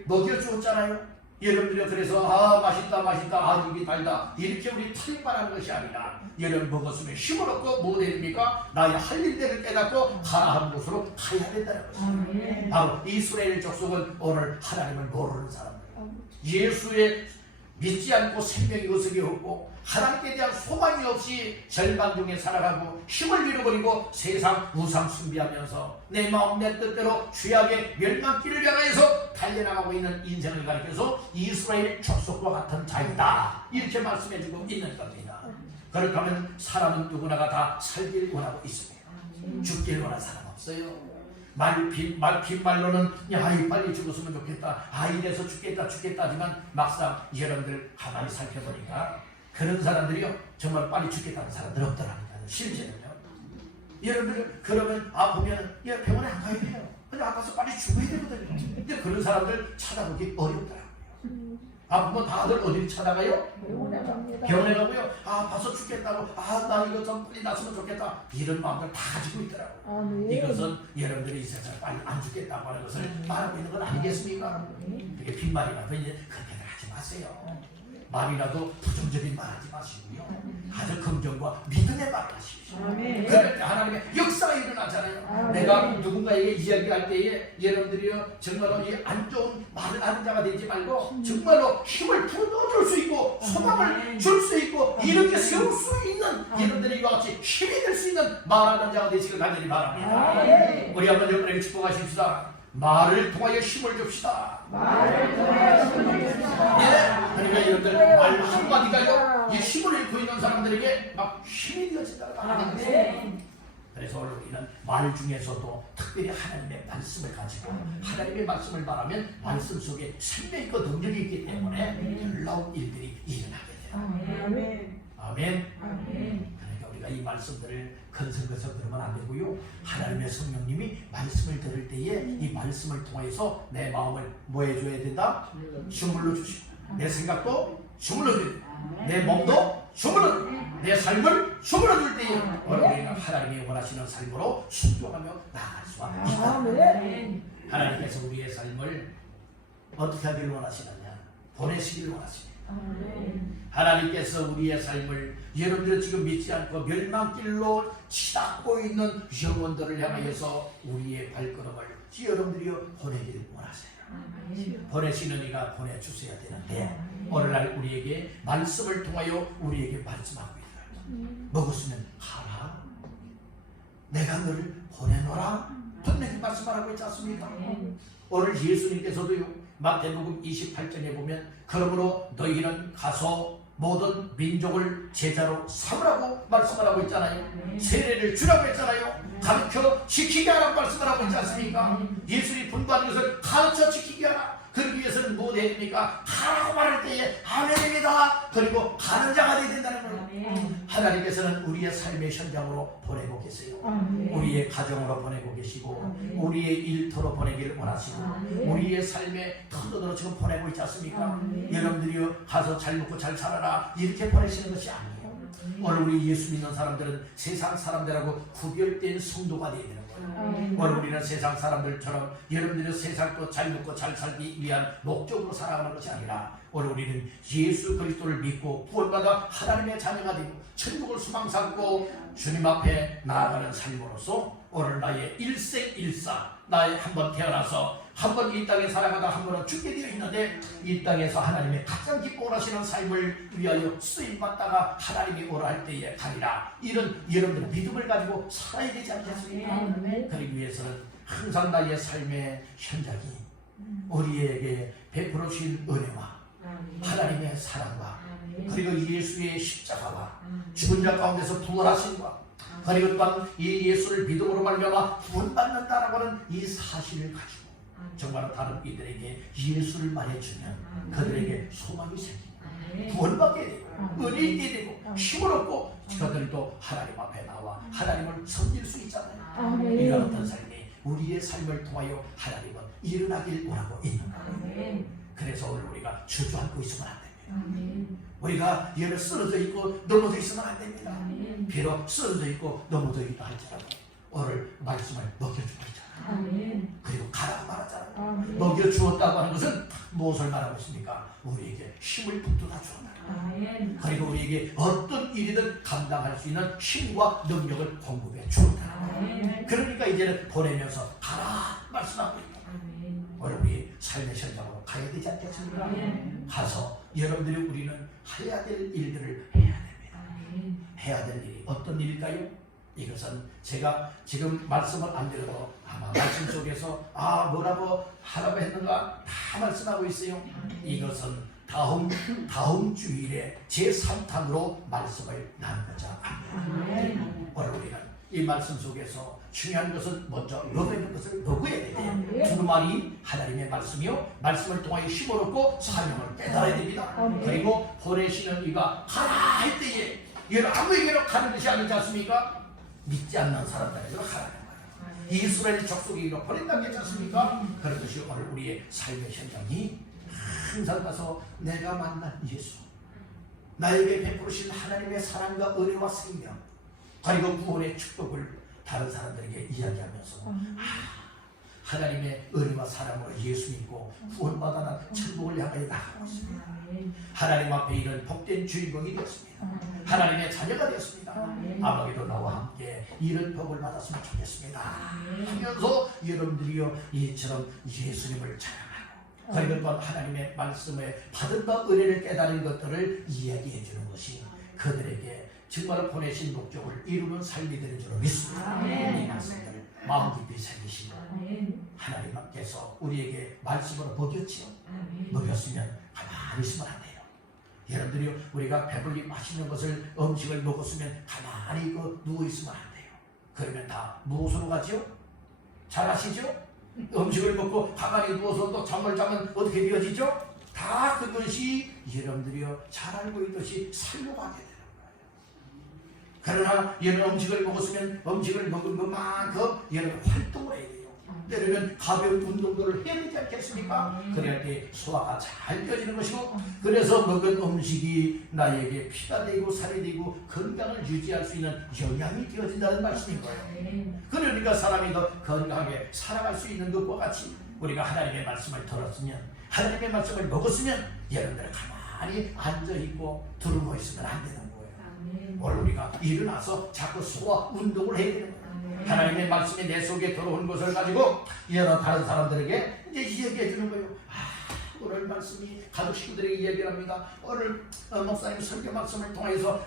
먹여주었잖아요. 여러분들이 그래서 맛있다 입이 달다 이렇게 우리 탈발하는 것이 아니라 여러분 먹었으면 힘을 얻고 뭐 됩니까? 나의 할 일들을 깨닫고 가나안 곳으로 가야 된다는 것입니다. 바로 이스라엘 족속은 오늘 하나님을 모르는 사람들, 예수의 믿지 않고 생명이 어색이 없고 하나님께 대한 소망이 없이 절망 중에 살아가고 힘을 잃어버리고 세상 우상 숭배하면서 내 마음 내 뜻대로 죄악의 멸망길을 향해서 달려나가고 있는 인생을 가리켜서 이스라엘 족속과 같은 자이다 이렇게 말씀해주고 있는 겁니다. 그렇다면 사람은 누구나가 다 살길 원하고 있습니다. 죽길 원하는 사람 없어요. 빈말로는 야, 빨리 죽었으면 좋겠다, 이래서 죽겠다 하지만 막상 여러분들 가만히 살펴보니까 그런 사람들이요 정말 빨리 죽겠다는 사람들 없더랍니다. 실제로요. 여러분들 그러면 보면 병원에 안 가야 돼요. 근데 아파서 빨리 죽어야 되거든요. 근데 그런 사람들 찾아보기 어렵더라고요. 아프면 다들 어디를 찾아가요? 병원에 가고요. 아파서 죽겠다고, 나 이거 좀 빨리 났으면 좋겠다, 이런 마음을 다 가지고 있더라고요. 이것은 여러분들이 이 세상에 빨리 안 죽겠다고 하는 것을 말하고 있는 건 아니겠습니까? 그게 빈말이라도 이제 그렇게는 하지 마세요. 말이라도 부정적인 말 하지 마시고요. 아주 긍정과 믿음의 말을 하십시오. 그럴 때 하나님의 역사가 일어나잖아요. 내가 누군가에게 이야기할 때에 여러분들이요 정말로 이 안 좋은 말을 하는 자가 되지 말고 정말로 힘을 불어줄 수 있고 소망을 줄 수 있고 이렇게 세울 수 있는 여러분들이 이와 같이 힘이 될 수 있는 말하는 자가 되시길 간절히 바랍니다. 우리 한번 여러분에게 축복하십시다. 말을 통하여 힘을 줍시다. 그러니까 여러분들 말 한마디가요 이 힘을 잃고 있는 사람들에게 막 힘이 되어진다고 하는 것이에요. 그래서 오늘 우리는 말 중에서도 특별히 하나님의 말씀을 가지고 하나님의 말씀을 말하면 말씀 속에 생명 있고 능력이 있기 때문에 놀라운 일들이 일어나게 돼요. 아멘. 그러니까 우리가 이 말씀들을 건성건성 들으면 안 되고요. 하나님의 성령님이 말씀을 들을 때에 이 말씀을 통해서 내 마음을 뭐 해줘야 된다? 주물러 주시고 내 생각도 주물러 주고 내 몸도 주물러 주고 내 삶을 주물러 줄 때에 우리는 하나님이 원하시는 삶으로 순종하며 나아갈 수가 있다. 하나님께서 우리의 삶을 어떻게 하기를 원하시느냐? 보내시기를 원하십니다. 하나님께서 우리의 삶을 여러분들 지금 믿지 않고 멸망길로 치닫고 있는 영혼들을 향하여서 우리의 발걸음을 여러분들이 보내기를 원하세요. 보내시는 이가 보내주셔야 되는데 오늘날 우리에게 말씀을 통하여 우리에게 말씀하고 있어요. 먹었으면 하라, 내가 너를 보내노라, 분명히 말씀하라고 있지 않습니까? 오늘 예수님께서도요 마태복음 28장에 보면 그러므로 너희는 가서 모든 민족을 제자로 삼으라고 말씀을 하고 있잖아요. 세례를 주라고 했잖아요. 가르쳐 지키게 하라고 말씀을 하고 있지 않습니까? 예수님이 분부하는 것을 가르쳐 지키게 하라. 그러기 위해서는 뭐 해야 됩니까? 가라고 말할 때에 아멘입니다. 그리고 가는 자가 되어야 된다는 거예요. 하나님께서는 우리의 삶의 현장으로 보내고 계세요. 우리의 가정으로 보내고 계시고 우리의 일터로 보내기를 원하시고 우리의 삶의 터전으로 지금 보내고 있지 않습니까? 여러분들이 가서 잘 먹고 잘 살아라 이렇게 보내시는 것이 아니에요. 오늘 우리 예수 믿는 사람들은 세상 사람들하고 구별된 성도가 되어야 되는 거예요. 오늘 우리는 세상 사람들처럼 여러분들은 세상도 잘 먹고 잘 살기 위한 목적으로 살아가는 것이 아니라 오늘 우리는 예수 그리스도를 믿고 구원받아 하나님의 자녀가 되고 천국을 소망 삼고 주님 앞에 나아가는 삶으로서 오늘 나의 일생일사 나의 한번 태어나서 한번 이 땅에 살아가다 한 번은 죽게 되어 있는데 이 땅에서 하나님의 가장 기뻐 원하시는 삶을 위하여 쓰임받다가 하나님이 오라 할 때에 가리라. 이런 여러분들 믿음을 가지고 살아야 되지 않겠습니까? 그러기 위해서는 항상 나의 삶의 현장이 우리에게 베풀어 주신 은혜와 하나님의 사랑과 그리고 예수의 십자가와 죽은 자 가운데서 부활하심과 그리고 또한 이 예수를 믿음으로 말미암아 구원받는다라고 하는 이 사실을 가지고 정말 다른 이들에게 예수를 말해주면 그들에게 소망이 생기고 구원받게 되고 은혜 있게 되고 힘을 얻고 그들도 하나님 앞에 나와 하나님을 섬길 수 있잖아요. 이런 어떤 삶이 우리의 삶을 통하여 하나님은 일어나길 원하고 있는 거예요. 그래서 오늘 우리가 주저앉고 있으면 안 됩니다. 우리가 얘를 쓰러져 있고 넘어져 있으면 안 됩니다. 비록 쓰러져 있고 넘어져 있다 할지라도 오늘 말씀을 먹여주고 있잖아요. 그리고 가라고 말하잖아요. 먹여주었다고 하는 것은 무엇을 말하고 있습니까? 우리에게 힘을 북돋아 주었다. 그리고 우리에게 어떤 일이든 감당할 수 있는 힘과 능력을 공급해 주었다. 그러니까 이제는 보내면서 가라 말씀하고 있다. 오늘 우리 삶의 현장으로 가야 되지 않겠습니까? 가서 여러분들이 우리는 해야 될 일들을 해야 됩니다. 해야 될 일이 어떤 일일까요? 이것은 제가 지금 말씀을 안 드려도 아마 말씀 속에서 뭐라고 하라고 했는가 다 말씀하고 있어요. 이것은 다음 주일에 제3탄으로 말씀을 나누고자 합니다. 오늘 우리는 이 말씀 속에서 중요한 것은 먼저 먹는 것을 먹어야 돼요. 두루마리 하나님의 말씀이요, 말씀을 통하여 심어놓고 사명을 깨달아야 됩니다. 그리고 보내시는 이가 가라 할 때에 얘는 아무에게나 가는 것이 아니지 않습니까? 믿지 않는 사람들에게로 가라는 거예요. 이스라엘 족속에게로 보낸다는 게 있지 않습니까? 그런 것이 오늘 우리의 삶의 현장이 항상 가서 내가 만난 예수, 나에게 베푸신 하나님의 사랑과 은혜와 생명, 그리고 구원의 축복을 다른 사람들에게 이야기하면서 하나님의 은혜와 사랑으로 예수 믿고 구원받아 천국을 향하여 나가고 있습니다. 하나님 앞에 이런 복된 주인공이 되었습니다. 하나님의 자녀가 되었습니다. 아버지도 나와 함께 이런 복을 받았으면 좋겠습니다 하면서 여러분들이요 이처럼 예수님을 찬양하고 그리고 또 하나님의 말씀에 받은 바 은혜를 깨달은 것들을 이야기해 주는 것이 그들에게 정말 보내신 목적을 이루는 삶이 되는 줄 믿습니다. 이 말씀을 마음 깊이 새기시고 하나님께서 우리에게 말씀으로 먹였지요. 먹였으면 가만히 있으면 안 돼요. 여러분들이 우리가 배불리 맛있는 것을 음식을 먹었으면 가만히 누워있으면 안 돼요. 그러면 다 무엇으로 가죠? 잘 아시죠? 음식을 먹고 가만히 누워서 또 잠을 자면 어떻게 되어지죠? 다 그것이 여러분들이요 잘 알고 있듯이 살로 가게 돼요. 그러나 얘는 음식을 먹었으면 음식을 먹은 것만큼 얘는 활동을 해야 돼요. 때로는 가벼운 운동들을 해야 되지 않겠습니까? 그럴 때 소화가 잘 되어지는 것이고 그래서 먹은 음식이 나에게 피가 되고 살이 되고 건강을 유지할 수 있는 영양이 되어진다는 말씀인 거예요. 그러니까 사람이 더 건강하게 살아갈 수 있는 것과 같이 우리가 하나님의 말씀을 들었으면 하나님의 말씀을 먹었으면 여러분들 가만히 앉아있고 두루모 있으면 안 되는 거예요. 오늘 우리가 일어나서 자꾸 소화 운동을 해야 되는 거예요. 하나님의 말씀이 내 속에 들어온 것을 가지고 여러 다른 사람들에게 이제 이야기해 주는 거예요. 오늘 말씀이 가족 식구들에게 이야기를 합니다. 오늘 목사님 설교 말씀을 통해서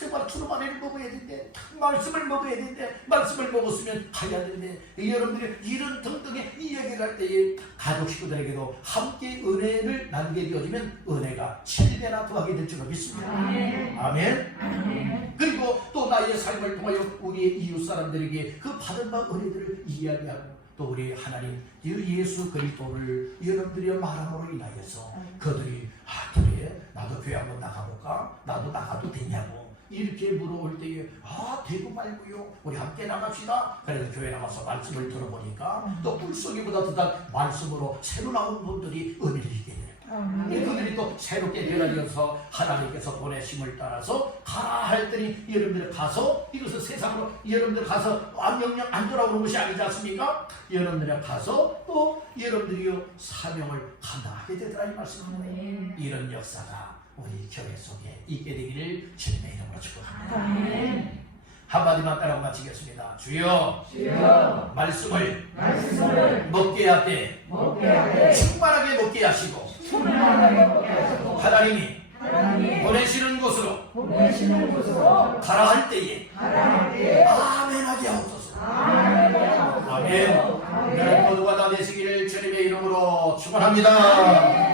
정말 두루마리를 먹어야 된대. 말씀을 먹어야 된대. 말씀을 먹었으면 가야 된대. 여러분들이 이런 등등의 이야기를 할 때에 가족 식구들에게도 함께 은혜를 나누게 되어지면 은혜가 7배나 더하게 될 줄로 믿습니다. 아멘. 그리고 또 나의 삶을 통하여 우리의 이웃 사람들에게 그 받은 바 은혜들을 이야기하고 또 우리 하나님 예수 그리스도를 여러분들이 말함으로 인하여서 그들이 그래 나도 교회 한번 나가볼까? 나도 나가도 되냐고 이렇게 물어올 때에 되고 말고요 우리 함께 나갑시다. 그래서 교회 나가서 말씀을 들어보니까 또 꿀속이보다 더 말씀으로 새로 나온 분들이 은혜를 입게 돼요. 그들이 또 새롭게 변하여서 하나님께서 보내심을 따라서 가라 할 때니 여러분들 가서 이것은 세상으로 여러분들 가서 명령 안 돌아오는 것이 아니지 않습니까? 여러분들 가서 또 여러분들이 사명을 감당하게 되더라 이 말씀입니다. 이런 역사가 우리 교회 속에 있게 되기를 주님의 이름으로 축복합니다. 한마디만 따라고 마치겠습니다. 주여, 말씀을 먹게 하되 충만하게 먹게 하시고 하나님이 보내시는 곳으로 가라 할 때에 아멘하게 하옵소서. 아멘. 모두가 다 되시기를 주님의 이름으로 축원합니다.